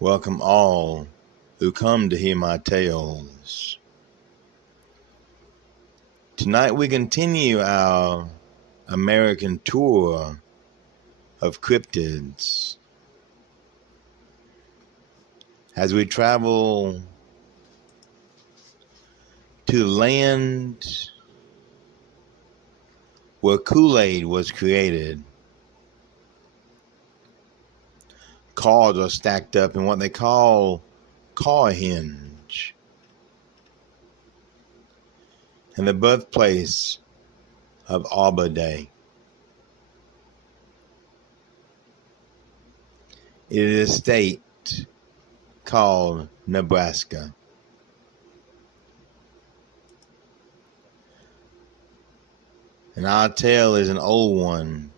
Welcome all who come to hear my tales. Tonight we continue our American tour of cryptids as we travel to the land where Kool-Aid was created. Cars are stacked up in what they call Carhenge, and the birthplace of Arbor Day. It is a state called Nebraska. And our tale is an old one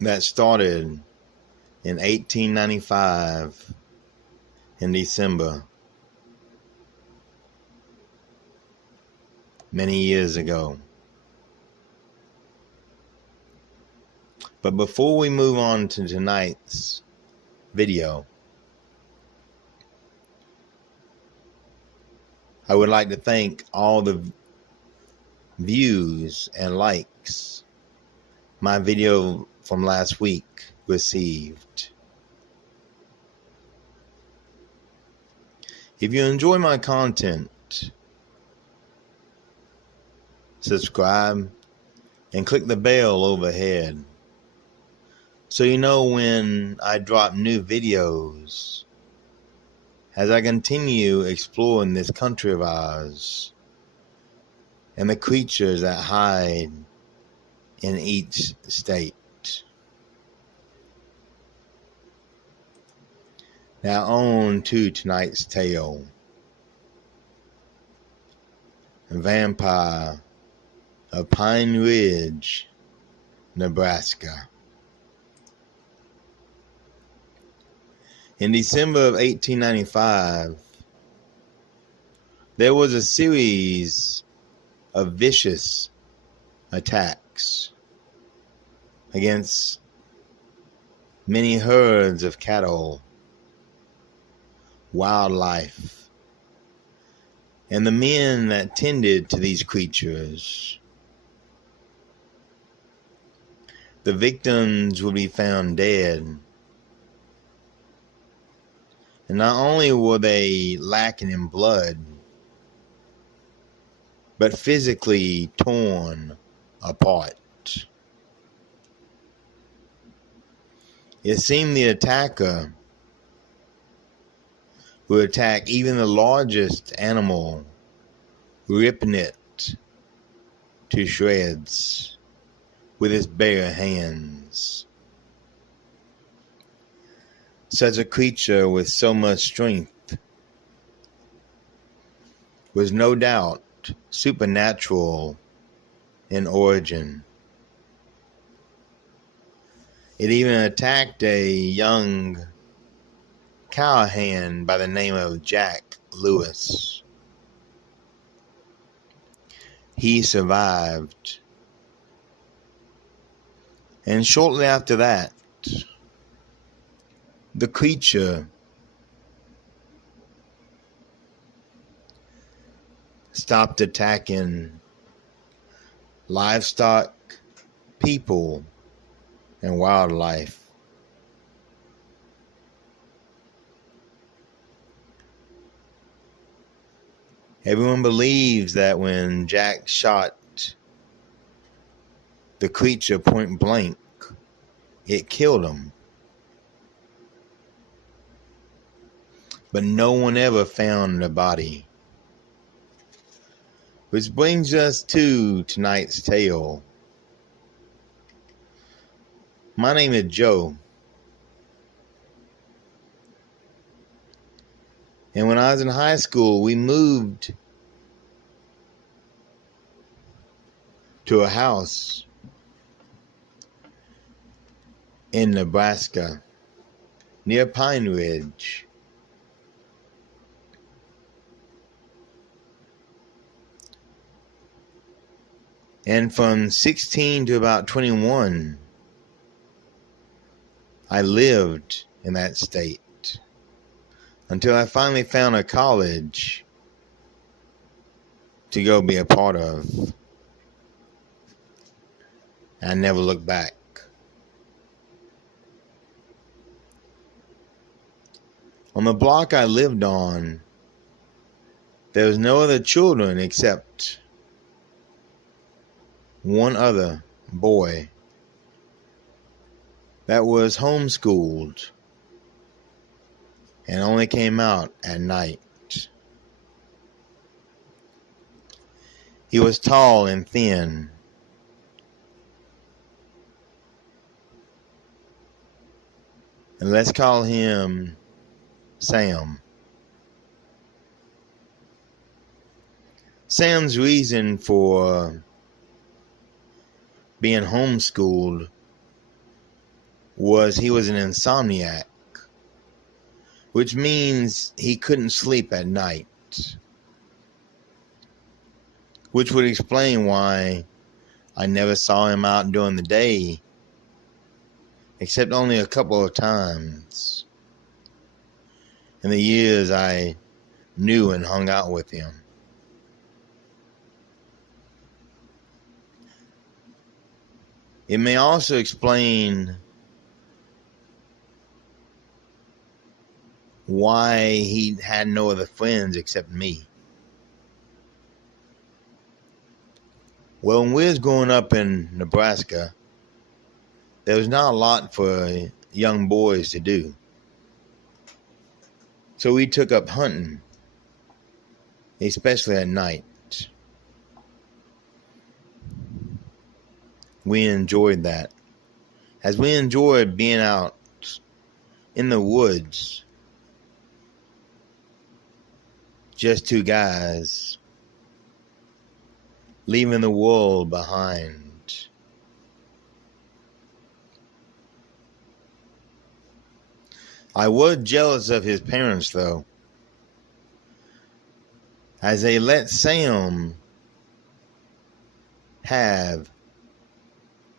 that started in 1895 in December, many years ago. But before we move on to tonight's video, I would like to thank all the views and likes my video from last week received. If you enjoy my content, subscribe and click the bell overhead so you know when I drop new videos as I continue exploring this country of ours and the creatures that hide in each state. Now on to tonight's tale. A vampire of Pine Ridge, Nebraska. In December of 1895, there was a series of vicious attacks against many herds of cattle, wildlife, and the men that tended to these creatures. The victims would be found dead. And not only were they lacking in blood, but physically torn apart. It seemed the attacker would attack even the largest animal, ripping it to shreds with his bare hands. Such a creature with so much strength was no doubt supernatural in origin. It even attacked a young cowhand by the name of Jack Lewis. He survived. And shortly after that, the creature stopped attacking livestock, people, and wildlife. Everyone believes that when Jack shot the creature point blank, it killed him. But no one ever found the body. Which brings us to tonight's tale. My name is Joe. And when I was in high school, we moved to a house in Nebraska near Pine Ridge. And from 16 to about 21, I lived in that state until I finally found a college to go be a part of. I never looked back. On the block I lived on, there was no other children except one other boy that was homeschooled and only came out at night. He was tall and thin, and let's call him Sam. Sam's reason for being homeschooled was he was an insomniac, which means he couldn't sleep at night, which would explain why I never saw him out during the day, except only a couple of times in the years I knew and hung out with him. It may also explain why he had no other friends except me. Well, when we was growing up in Nebraska, there was not a lot for young boys to do. So we took up hunting, especially at night. We enjoyed that, as we enjoyed being out in the woods, just two guys, leaving the world behind. I was jealous of his parents, though, as they let Sam have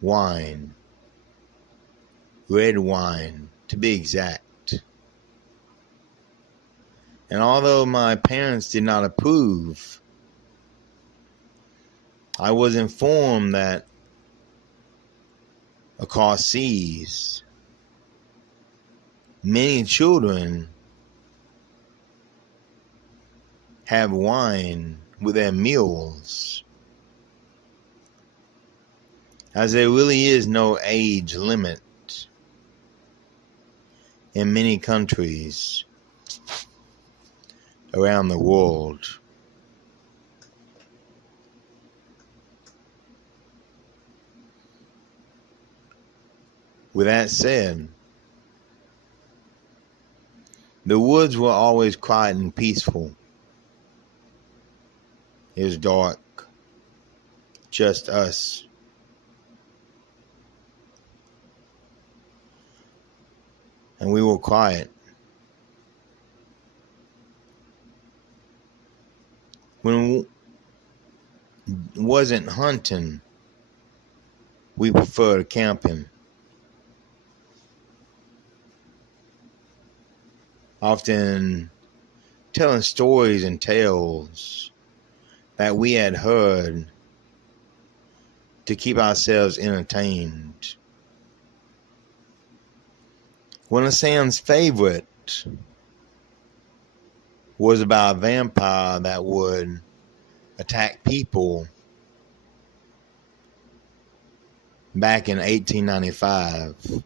wine, red wine to be exact. And although my parents did not approve, I was informed that across seas, many children have wine with their meals, as there really is no age limit in many countries around the world. With that said, the woods were always quiet and peaceful. It was dark, just us. And we were quiet. When we wasn't hunting, we preferred camping. Often telling stories and tales that we had heard to keep ourselves entertained. One of Sam's favorite was about a vampire that would attack people back in 1895.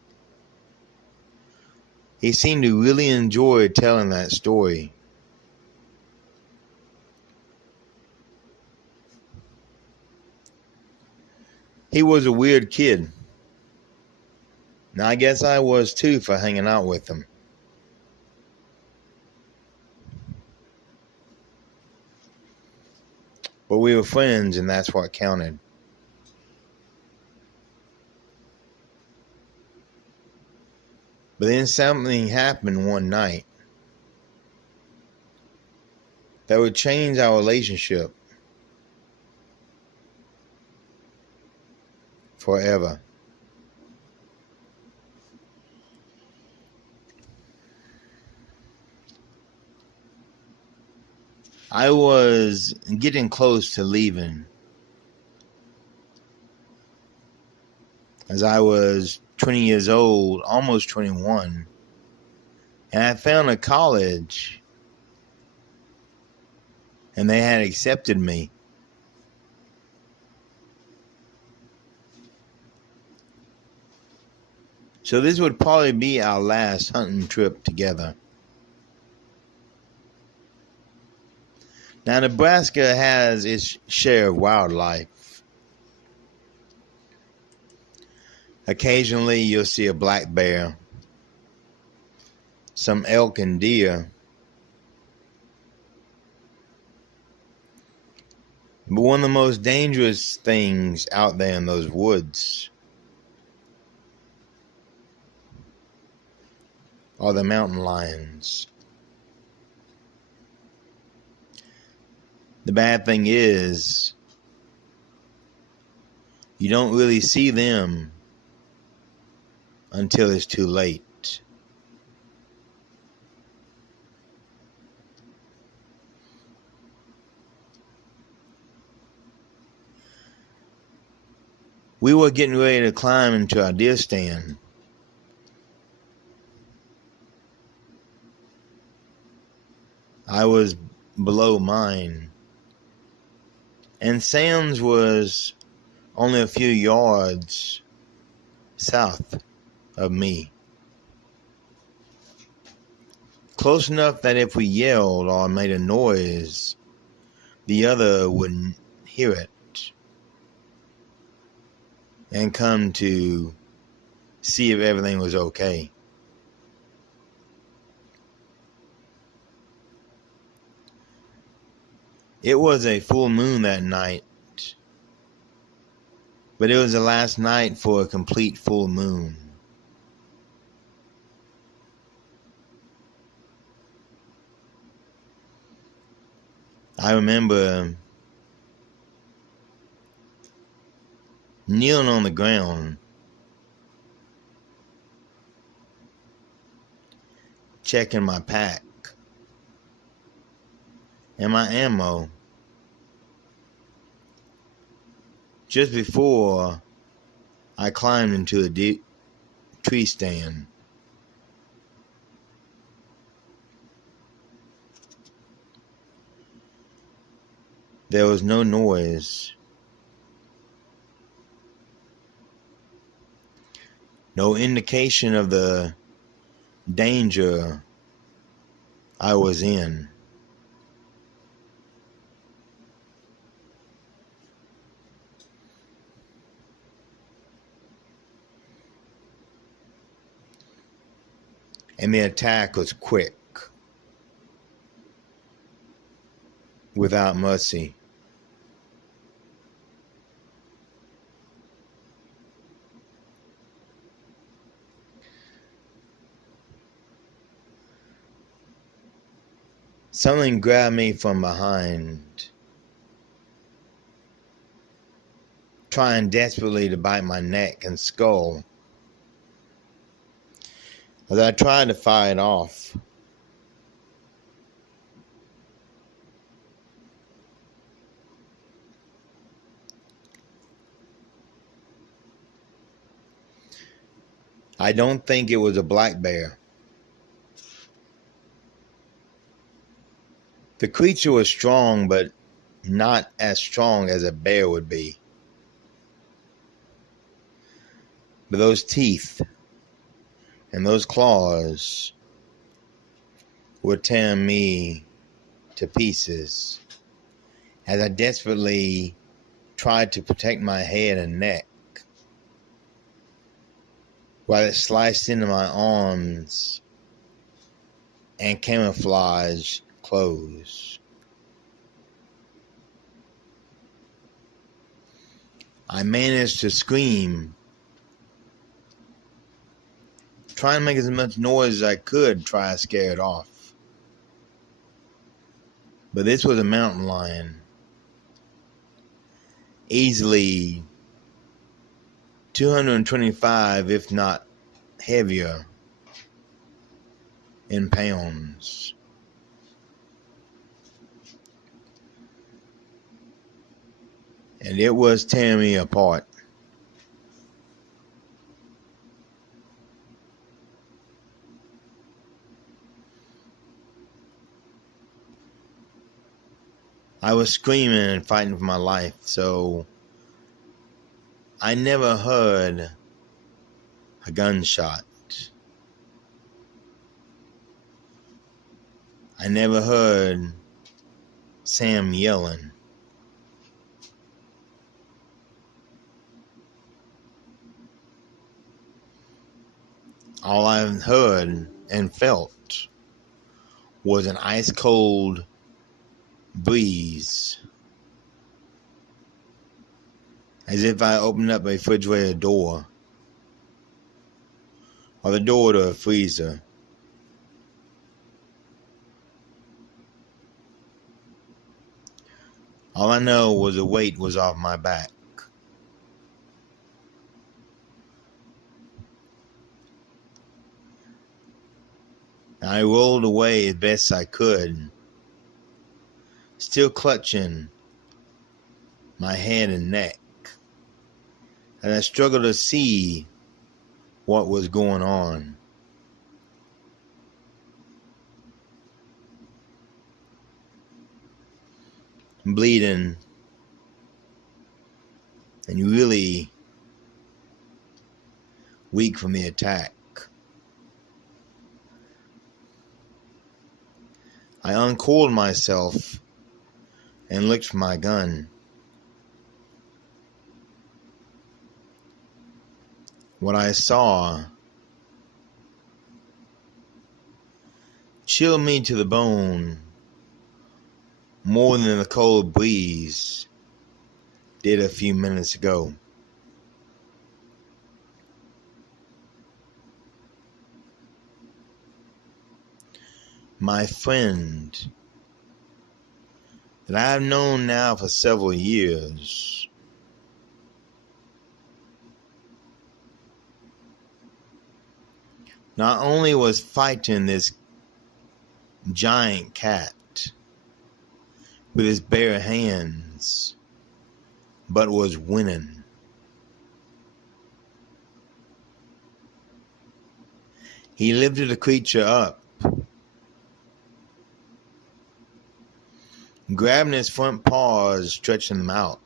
He seemed to really enjoy telling that story. He was a weird kid. Now, I guess I was too for hanging out with him. But we were friends, and that's what counted. But then something happened one night that would change our relationship forever. I was getting close to leaving, as I was 20 years old, almost 21, and I found a college, and they had accepted me. So this would probably be our last hunting trip together. Now, Nebraska has its share of wildlife. Occasionally, you'll see a black bear, some elk and deer. But one of the most dangerous things out there in those woods are the mountain lions. The bad thing is, you don't really see them until it's too late. We were getting ready to climb into our deer stand. I was below mine, and Sam's was only a few yards south of me. Close enough that if we yelled or made a noise, the other wouldn't hear it and come to see if everything was okay. It was a full moon that night, but it was the last night for a complete full moon. I remember kneeling on the ground, checking my pack and my ammo just before I climbed into a tree stand. There was no noise, no indication of the danger I was in. And the attack was quick, without mercy. Something grabbed me from behind, trying desperately to bite my neck and skull. As I tried to fight it off, I don't think it was a black bear. The creature was strong, but not as strong as a bear would be. But those teeth and those claws were tearing me to pieces as I desperately tried to protect my head and neck while it sliced into my arms and camouflage clothes. I managed to scream, trying to make as much noise as I could, try to scare it off. But this was a mountain lion, easily 225, if not heavier, in pounds. and it was tearing me apart. I was screaming and fighting for my life, so I never heard a gunshot. I never heard Sam yelling. All I heard and felt was an ice cold breeze, as if I opened up a refrigerator door or the door to a freezer. All I know was the weight was off my back. I rolled away as best I could, still clutching my head and neck, and I struggled to see what was going on. Bleeding and really weak from the attack. I uncoiled myself and looked for my gun. What I saw chilled me to the bone more than the cold breeze did a few minutes ago. My friend that I have known now for several years not only was fighting this giant cat with his bare hands, but was winning. He lifted the creature up, grabbing his front paws, stretching them out,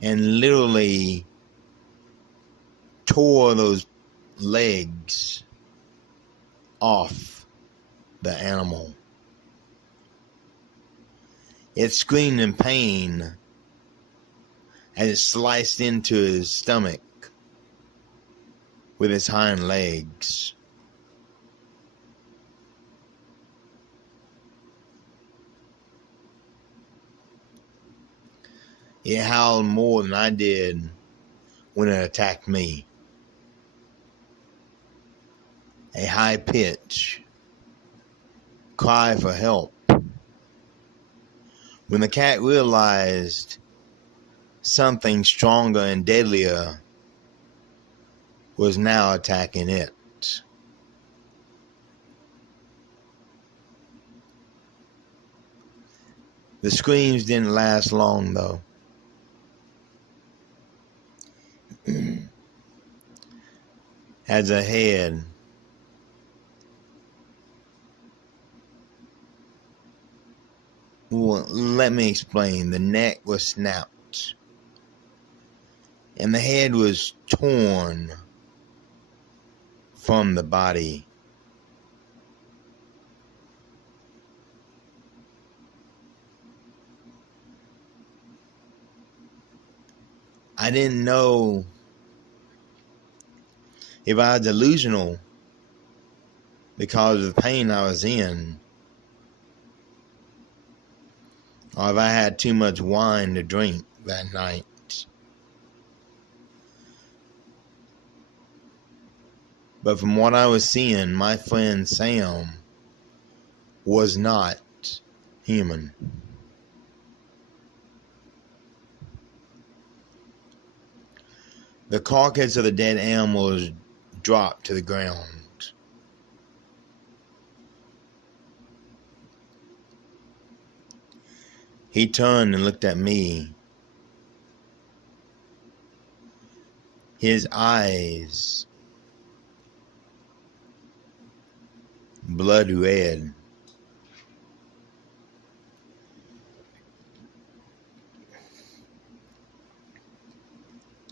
and literally tore those legs off the animal. It screamed in pain as it sliced into his stomach with its hind legs. It howled more than I did when it attacked me. A high pitch cry for help. When the cat realized something stronger and deadlier was now attacking it. The screams didn't last long, though. As a head well, let me explain. The neck was snapped and the head was torn from the body. I didn't know if I was delusional because of the pain I was in, or if I had too much wine to drink that night. But from what I was seeing, my friend Sam was not human. The carcass of the dead animal was dropped to the ground. He turned and looked at me. His eyes blood red.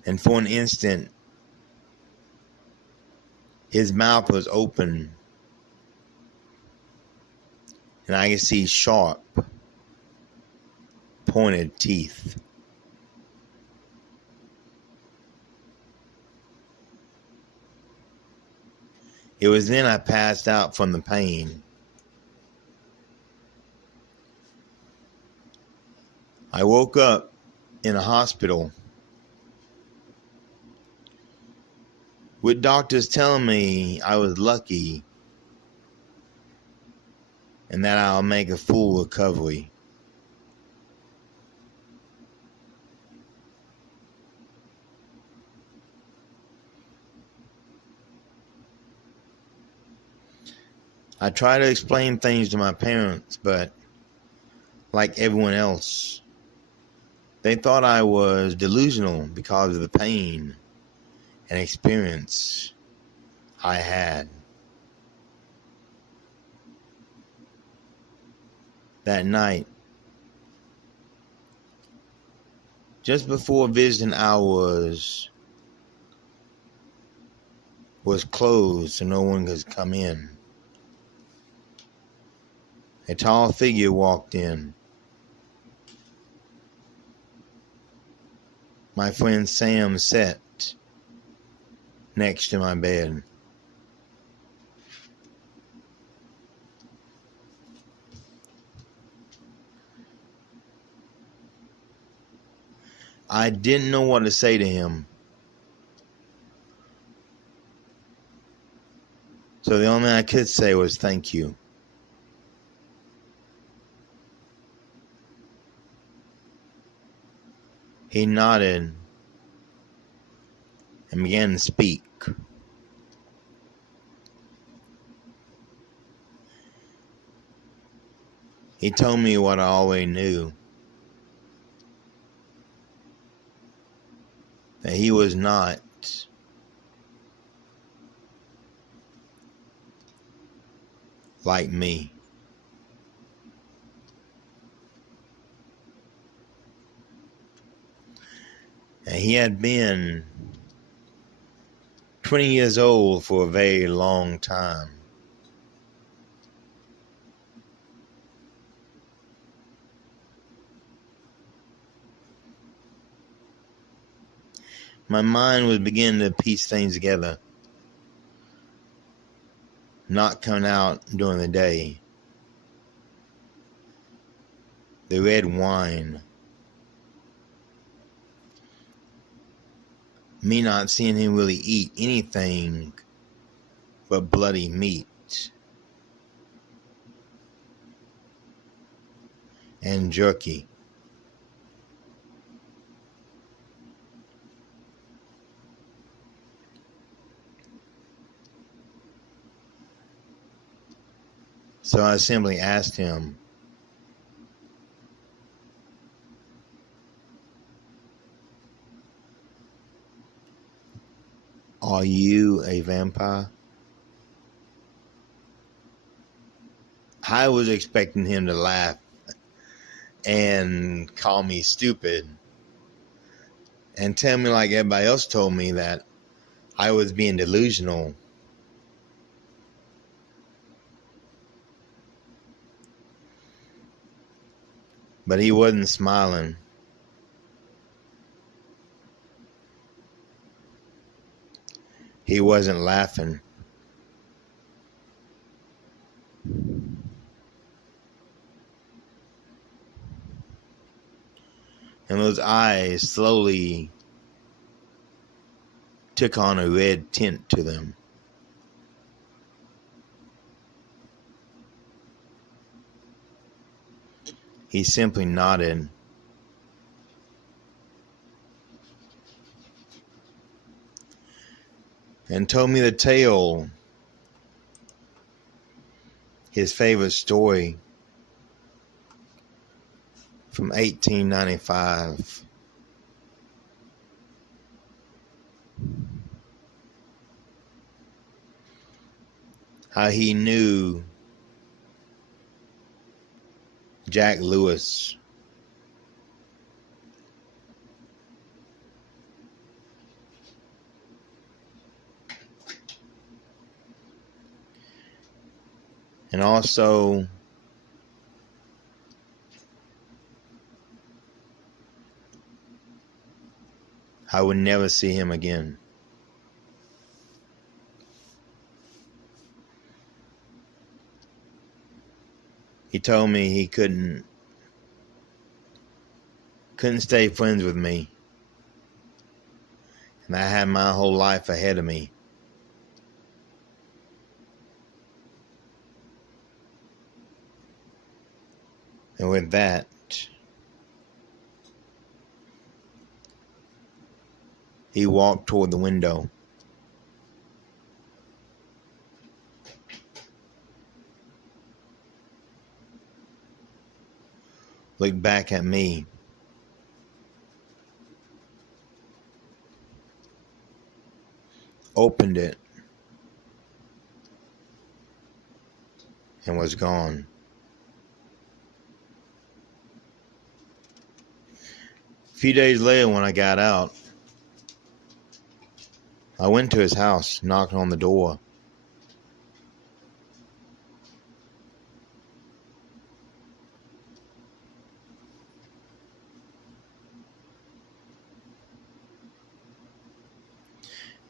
And for an instant, his mouth was open, and I could see sharp, pointed teeth. It was then I passed out from the pain. I woke up in a hospital with doctors telling me I was lucky and that I'll make a full recovery. I tried to explain things to my parents, but like everyone else, they thought I was delusional because of the pain and experience I had. That night, just before visiting hours was closed so no one could come in, a tall figure walked in. My friend Sam sat next to my bed. I didn't know what to say to him. So the only thing I could say was thank you. He nodded and began to speak. He told me what I already knew, that he was not like me. And he had been 20 years old for a very long time. My mind was beginning to piece things together, not coming out during the day. The red wine, me not seeing him really eat anything but bloody meat and jerky. So I simply asked him, "Are you a vampire?" I was expecting him to laugh and call me stupid and tell me like everybody else told me that I was being delusional. But he wasn't smiling. He wasn't laughing. And those eyes slowly took on a red tint to them. He simply nodded. And told me the tale, his favorite story from 1895. How he knew Jack Lewis. And also I would never see him again. He told me he couldn't stay friends with me. And I had my whole life ahead of me. And with that, he walked toward the window. Looked back at me. Opened it. And was gone. A few days later, when I got out, I went to his house, knocked on the door.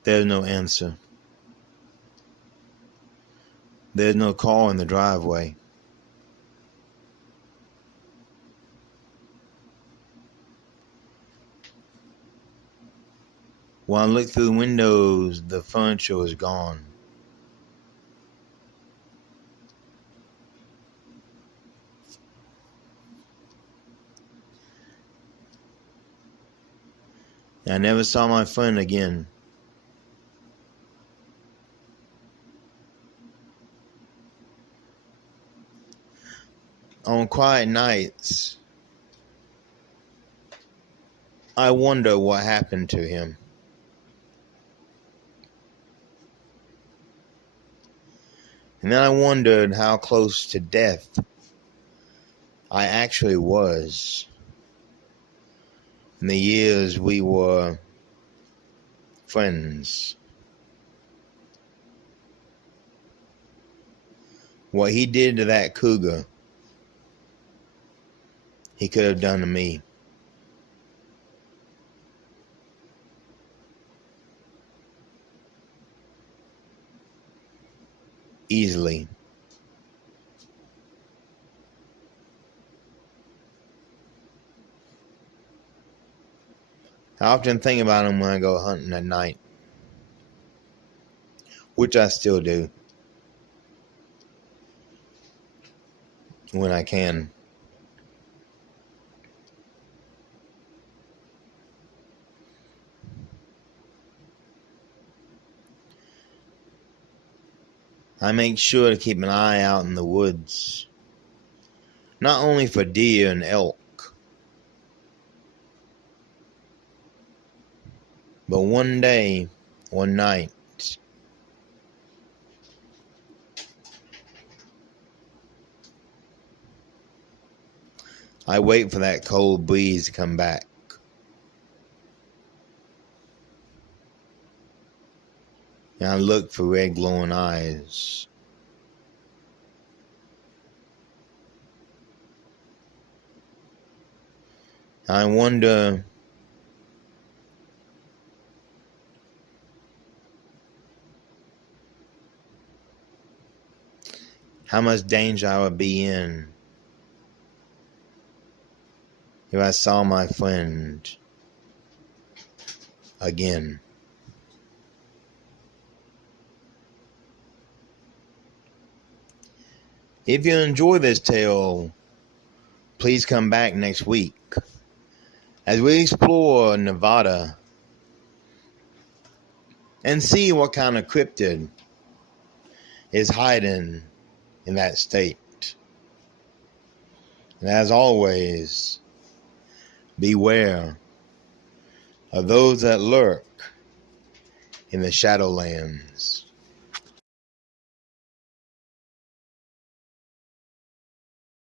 There's no answer. There's no car in the driveway. When I looked through the windows, the furniture was gone. I never saw my friend again. On quiet nights, I wonder what happened to him. And then I wondered how close to death I actually was in the years we were friends. What he did to that cougar, he could have done to me. Easily. I often think about him when I go hunting at night, which I still do when I can. I make sure to keep an eye out in the woods, not only for deer and elk, but one day, one night, I wait for that cold breeze to come back. And I look for red glowing eyes. I wonder how much danger I would be in if I saw my friend again. If you enjoy this tale, please come back next week as we explore Nevada and see what kind of cryptid is hiding in that state. And as always, Beware of those that lurk in the Shadowlands.